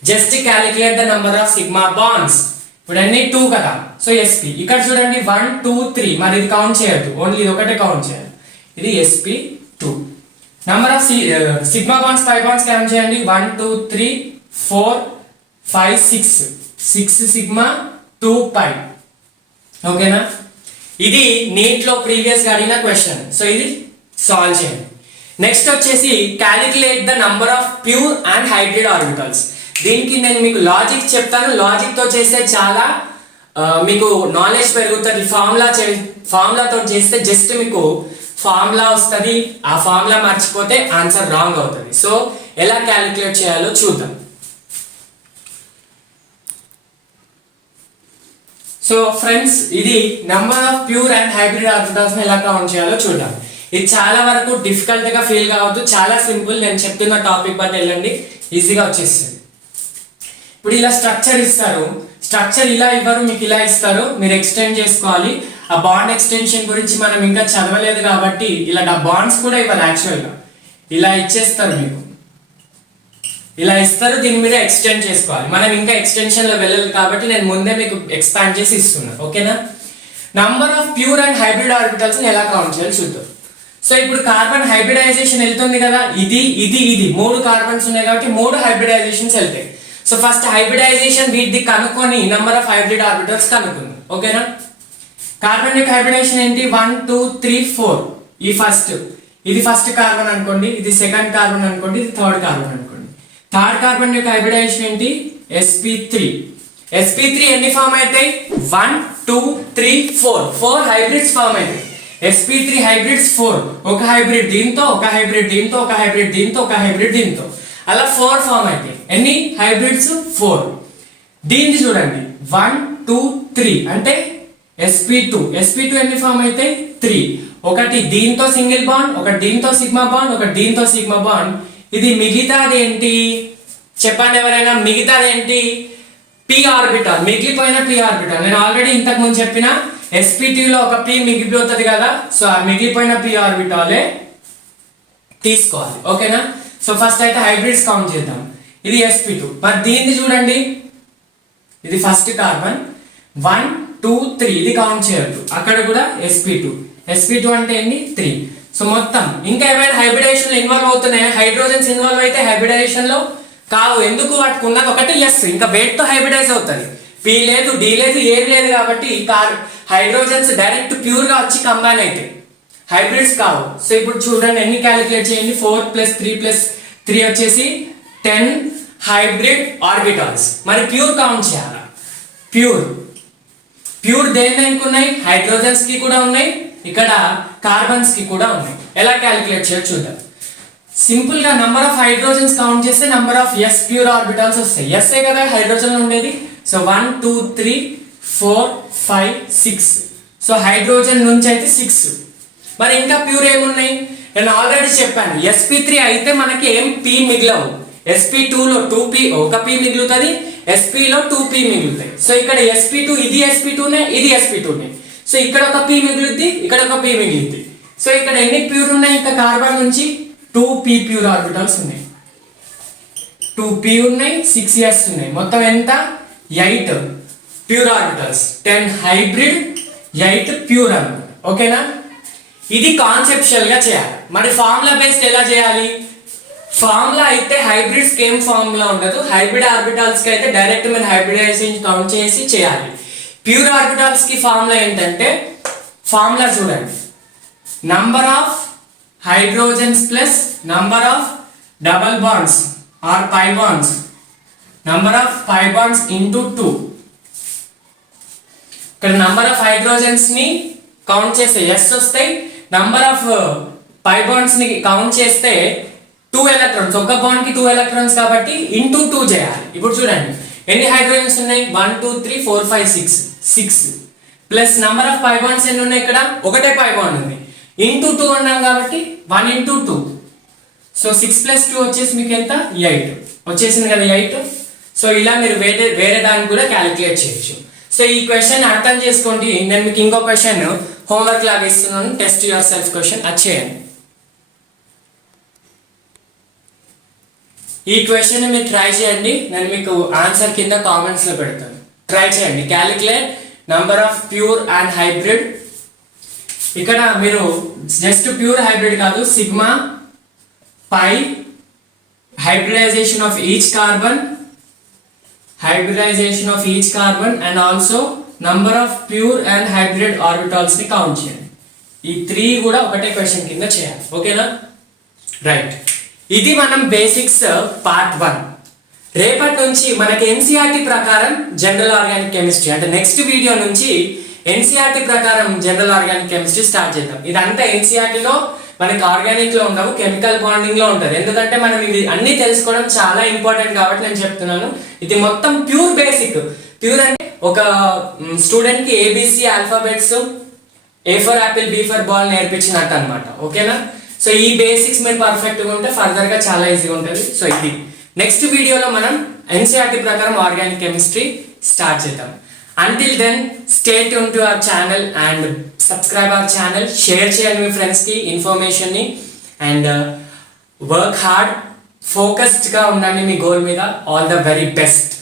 Just calculate the number of sigma bonds. ఇప్పుడు అన్ని 2 కదా, సో sp. ఇక్కడ చూడండి 1 2 3, మరి ఇది కౌంట్ చేయొద్దు, ఓన్లీ ఇది ఒకటే కౌంట్ చేయాలి. ఇది sp2. Number of sigma bonds pi bonds count చేయండి. 1 2 3 4 5 6 సిగ్మా 2 పై. ఓకేనా? ఇది నీట్ లో ప్రీవియస్ గా అడిగిన క్వశ్చన్. సో ఇది సాల్వ్ చేయండి. నెక్స్ట్ వచ్చేసి calculate the number of pure and hybrid orbitals. దీనికి నేను మీకు లాజిక్ చెప్తాను. లాజిక్ తో చేస్తే చాలా మీకు నాలెడ్జ్ పెరుగుతుంది. ఫార్ములాతో చేస్తే జస్ట్ మీకు ఫార్ములా వస్తుంది, ఆ ఫార్ములా మర్చిపోతే ఆన్సర్ రాంగ్ అవుతుంది. సో ఎలా క్యాలిక్యులేట్ చేయాలో చూద్దాం. సో ఫ్రెండ్స్, ఇది number of pure and hybrid orbitals ఎలా కౌంట్ చేయాలో చూద్దాం. ఇది చాలా వరకు డిఫికల్ట్ గా ఫీల్ కావద్దు, చాలా సింపుల్. నేను చెప్తున్న టాపిక్ బట్టి వెళ్ళండి, ఈజీగా వచ్చేస్తుంది. ఇప్పుడు ఇలా స్ట్రక్చర్ ఇస్తారు, స్ట్రక్చర్ ఇలా ఇవ్వరు, మీకు ఇలా ఇస్తారు, మీరు ఎక్స్టెండ్ చేసుకోవాలి. ఆ బాండ్ ఎక్స్టెన్షన్ గురించి మనం ఇంకా చదవలేదు కాబట్టి ఇలా బాండ్స్ కూడా ఇవ్వరు. యాక్చువల్గా ఇలా ఇచ్చేస్తారు, మీకు ఇలా ఇస్తారు, దీని మీద ఎక్స్టెండ్ చేసుకోవాలి. మనం ఇంకా ఎక్స్టెన్షన్ లో వెళ్ళాలి కాబట్టి నేను ముందే మీకు ఎక్స్పాండ్ చేసి ఇస్తున్నాను. ఓకేనా? Number of pure and hybrid orbitals ఎలా కౌంట్ చేయాలి చూద్దాం. సో ఇప్పుడు కార్బన్ హైబ్రిడైజేషన్ వెళ్తుంది కదా, ఇది ఇది ఇది 3 కార్బన్స్ ఉన్నాయి కాబట్టి 3 హైబ్రిడైజేషన్స్ వెళ్తాయి. సో ఫస్ట్ హైబ్రిడైజేషన్ వీటిది కనుక్కొని నంబర్ ఆఫ్ హైబ్రిడ్ ఆర్బిటల్స్ కనుక్కుందాం. ఓకేనా? కార్బన్ యొక్క హైబ్రిడైజేషన్ ఏంటి, 1 2 3 4. ఈ ఫస్ట్, ఇది ఫస్ట్ కార్బన్ అనుకోండి, ఇది సెకండ్ కార్బన్ అనుకోండి, ఇది థర్డ్ కార్బన్ అనుకోండి. థర్డ్ కార్బన్ యొక్క హైబ్రిడైజేషన్ ఏంటి, sp3. sp3 ఎన్ని ఫామ్ అవుతాయి, 1 2 3 4 హైబ్రిడ్స్ ఫామ్ అవుతాయి. sp3 హైబ్రిడ్స్ 4, ఒక హైబ్రిడ్ దీంతో, ఒక హైబ్రిడ్ దీంతో, ఒక హైబ్రిడ్ దీంతో, ఒక హైబ్రిడ్ దీంతో, అలా 4 ఫామ్ అవుతాయి. ఎన్ని హైబ్రిడ్స్, 4. దీన్ని చూడండి 1 2 3 అంటే sp2 ఎన్ని ఫామ్ అయితే 3. ఒకటి దీంతో సింగిల్ బాండ్, ఒకటి దీంతో సిగ్మా బాండ్, ఒకటి దీంతో సిగ్మా బాండ్. ఇది మిగతాది ఏంటి చెప్పండి ఎవరైనా, మిగతాది ఏంటి, p ఆర్బిటల్, మిగిలిపోయిన p ఆర్బిటల్. నేను ఆల్రెడీ ఇంతకు ముందు చెప్పిన sp2 లో ఒక p మిగిలిపోతుంది కదా, సో ఆ మిగిలిపోయిన p ఆర్బిటాలే తీసుకోవాలి. ఓకేనా? సో ఫస్ట్ అయితే హైబ్రిడ్స్ కౌంట్ చేద్దాం. ఇది sp2. మరి దీన్ని చూడండి, ఇది ఫస్ట్ కార్బన్ 1 2 3, ఇది కౌంట్ చేయొద్దు, అక్కడ కూడా sp2 అంటే ఏంటి 3. సో మొత్తం ఇంకా ఏమైనా హైబ్రిడైజేషన్ ఇన్వాల్వ్ అవుతున్నాయి, హైడ్రోజన్స్ ఇన్వాల్వ్ అయితే హైబ్రిడైజేషన్ లో కావు. ఎందుకు, వాటికి ఉన్నది ఒకటి ఎస్, ఇంకా వెయిట్ తో హైబ్రిడైజ్ అవుతుంది. p లేదు, d లేదు, ఏది లేదు కాబట్టి హైడ్రోజన్స్ డైరెక్ట్ ప్యూర్ గా వచ్చి కంబైన్ అయితే హైబ్రిడ్స్ కావు. సో ఇప్పుడు చూడండి ఎన్ని క్యాలిక్యులేట్ చేయండి, 4 + 3 + 3 వచ్చేసి 10 హైబ్రిడ్ ఆర్బిటాల్స్. మరి ప్యూర్ కౌంట్ చేయాలి. ప్యూర్ దేనికి ఉన్నాయి, హైడ్రోజన్స్ కి కూడా ఉన్నాయి, ఇక్కడ కార్బన్స్ కి కూడా ఉన్నాయి. ఎలా క్యాలిక్యులేట్ చేయాలి చూద్దాం. సింపుల్ గా నంబర్ ఆఫ్ హైడ్రోజన్స్ కౌంట్ చేస్తే number of s pure orbitals వస్తాయి. s ఏ కదా హైడ్రోజన్ ఉండేది. సో 1 2 3 4 5 6. సో హైడ్రోజన్ నుంచి అయితే 6. మరి ఇంకా ప్యూర్ ఏమున్నాయి, నేను ఆల్రెడీ చెప్పాను, sp3 అయితే మనకి ఏం p మిగిలవు. sp2 లో 2p, ఒక p మిగులుతుంది, sp లో 2p మిగులుతాయి. సో ఇక్కడ sp2, ఇది sp2నే, ఇది sp2నే. సో ఇక్కడ ఒక p మిగులుద్ది, ఇక్కడ ఒక p మిగిలింది. సో ఇక్కడ ఎన్ని ప్యూర్ ఉన్నాయి, ఇంకా కార్బన్ నుంచి 2p ప్యూర్ ఆర్బిటల్స్ ఉన్నాయి, 2p ఉన్నాయి, 6s ఉన్నాయి, మొత్తం ఎంత 8 ప్యూర్ ఆర్బిటల్స్, 10 హైబ్రిడ్, 8 ప్యూర్ అనమాట. ఓకేనా? ఇది కాన్సెప్చువల్ గా చేయాలి. మరి ఫార్ములా బేస్డ్ ఎలా చేయాలి? ఫార్ములా అయితే హైబ్రిడ్స్ ఏం ఫార్ములా ఉండదు. హైబ్రిడ్ ఆర్బిటాల్స్ కి అయితే డైరెక్ట్ మీరు హైబ్రిడైజేషన్ కౌంట్ చేసి చేయాలి. ప్యూర్ ఆర్బిటాల్స్ కి ఫార్ములా ఏంటంటే, ఫార్ములా చూడండి, number of hydrogens plus number of double bonds or pi bonds, number of pi bonds into 2. ఇక్కడ నంబర్ ఆఫ్ హైడ్రోజన్స్ ని కౌంట్ చేస్తే ఎస్ వస్తాయి, నంబర్ ఆఫ్ పై బాండ్స్ ని కౌంట్ చేస్తే 2 ఎలక్ట్రాన్స్, ఒక బాండ్ కి 2 ఎలక్ట్రాన్స్ కాబట్టి ఇంటూ 2 చేయాలి. ఇప్పుడు చూడండి ఎన్ని హైడ్రోజన్స్ ఉన్నాయి, 1 2 3 4 5 6 plus number of pi bonds ఎన్ని ఉన్నాయి, ఇక్కడ ఒకటే పై బాండ్ ఉంది, ఇంటూ 2 అన్నాం కాబట్టి 1 ఇంటూ 2. సో 6 ప్లస్ 2 వచ్చేసి మీకు ఎంత, 8 వచ్చేసింది కదా 8. సో ఇలా మీరు వేరే దాన్ని కూడా క్యాలిక్యులేట్ చేయొచ్చు. సో ఈ క్వశ్చన్ అర్థం చేసుకోండి. నేను మీకు ఇంకో క్వశ్చన్ హోంవర్క్ లాగా ఇస్తున్నాను, టెస్ట్ యువర్ సెల్ఫ్ క్వశ్చన్, అది చేయండి. ఈ క్వశ్చన్ మీరు ట్రై చేయండి, నేను మీకు ఆన్సర్ కింద కామెంట్స్ లో పెడతాను. ట్రై చేయండి. Calculate number of pure and hybrid. ఇక్కడ మీరు జస్ట్ ప్యూర్ హైబ్రిడ్ కాదు, sigma pi hybridization of each carbon and also number of pure and hybrid orbitals ని కౌంట్ చేయండి. ఈ 3 కూడా ఒకటే క్వశ్చన్ కింద చేయాలి. ఓకేనా? రైట్. ఇది మనం బేసిక్స్ పార్ట్ 1. రేపటి నుంచి మనకి ఎన్సీఆర్టీ ప్రకారం జనరల్ ఆర్గానిక్ కెమిస్ట్రీ, అంటే నెక్స్ట్ వీడియో నుంచి ఎన్సీఆర్టీ ప్రకారం జనరల్ ఆర్గానిక్ కెమిస్ట్రీ స్టార్ట్ చేద్దాం. ఇదంతా ఎన్సీఆర్టీలో మనకి ఆర్గానిక్ లో ఉండవు, కెమికల్ బాండింగ్ లో ఉంటుంది. ఎందుకంటే మనం ఇవి అన్ని తెలుసుకోవడం చాలా ఇంపార్టెంట్ కాబట్టి నేను చెప్తున్నాను. ఇది మొత్తం ప్యూర్ బేసిక్. ప్యూర్ అంటే ఒక స్టూడెంట్ కి A B C alphabets, A for apple, B for ball నేర్పించినట్టు అనమాట. ఓకేనా? సో ఈ బేసిక్స్ మీరు పర్ఫెక్ట్ గా ఉంటే ఫర్దర్ గా చాలా ఈజీగా ఉంటుంది. సో ఇది నెక్స్ట్ వీడియోలో మనం ఎన్సీఆర్టీ ప్రకారం ఆర్గానిక్ కెమిస్ట్రీ స్టార్ట్ చేద్దాం. Until then, stay tuned to our channel and subscribe our channel. Share చేయండి మీ ఫ్రెండ్స్ కి ఇన్ఫర్మేషన్ ని, అండ్ వర్క్ హార్డ్, ఫోకస్డ్ గా ఉండండి మీ గోల్ మీద. All the very best.